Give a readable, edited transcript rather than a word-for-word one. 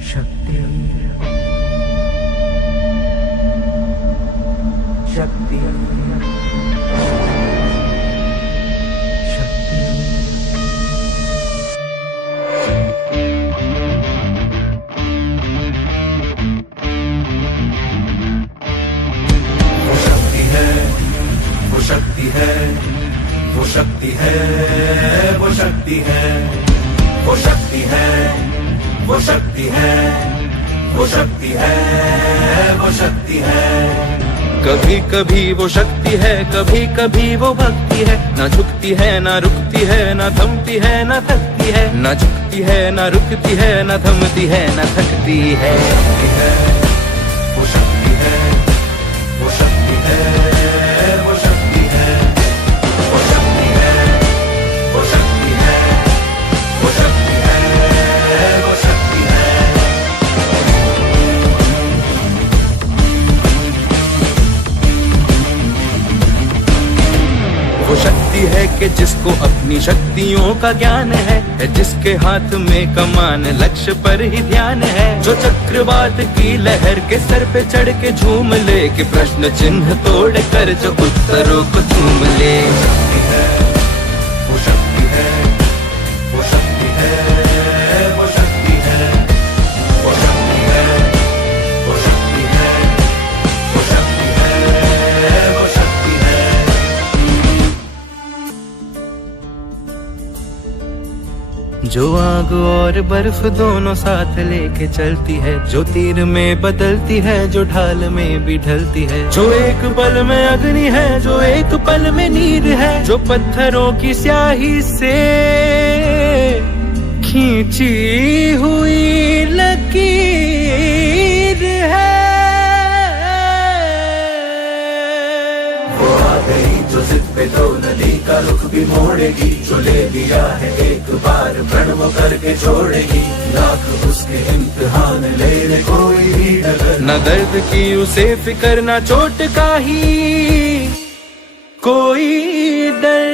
शक्ति शक्ति शक्ति वो शक्ति है, वो शक्ति है, वो शक्ति है, वो शक्ति है, वो शक्ति है, वो शक्ति है, वो शक्ति है, वो शक्ति है। कभी कभी वो शक्ति है, कभी कभी वो भक्ति है। ना झुकती है ना रुकती है, ना थमती है ना थकती है। ना झुकती है ना रुकती है, ना थमती है ना थकती है। वो शक्ति है, वो शक्ति है, वो शक्ति है, वो शक्ति है, वो शक्ति है, वो शक्ति है, वो शक्ति है। वो शक्ति है कि जिसको अपनी शक्तियों का ज्ञान है, जिसके हाथ में कमान लक्ष्य पर ही ध्यान है। जो चक्रवात की लहर के सर पे चढ़ के झूम ले, कि प्रश्न चिन्ह तोड़ कर जो उत्तरों को चूम ले। वो शक्ति है, वो शक्ति है, वो शक्ति है, वो शक्ति है, वो शक्ति है, वो शक्ति है, वो शक्ति है। जो आग और बर्फ दोनों साथ लेके चलती है, जो तीर में बदलती है, जो ढाल में भी ढलती है। जो एक पल में अग्नि है, जो एक पल में नीर है। जो पत्थरों की स्याही से खींची हुई लकीर है। वो आ गई जो जिद पे तो नदी का रुख भी मोड़ेगी। जो ले लिया है एक बार प्रण वो करके छोड़ेगी। लाख उसके इम्तिहान ले ले कोई भी डगर। न दर्द की उसे फिकर, न चोट का ही कोई डर।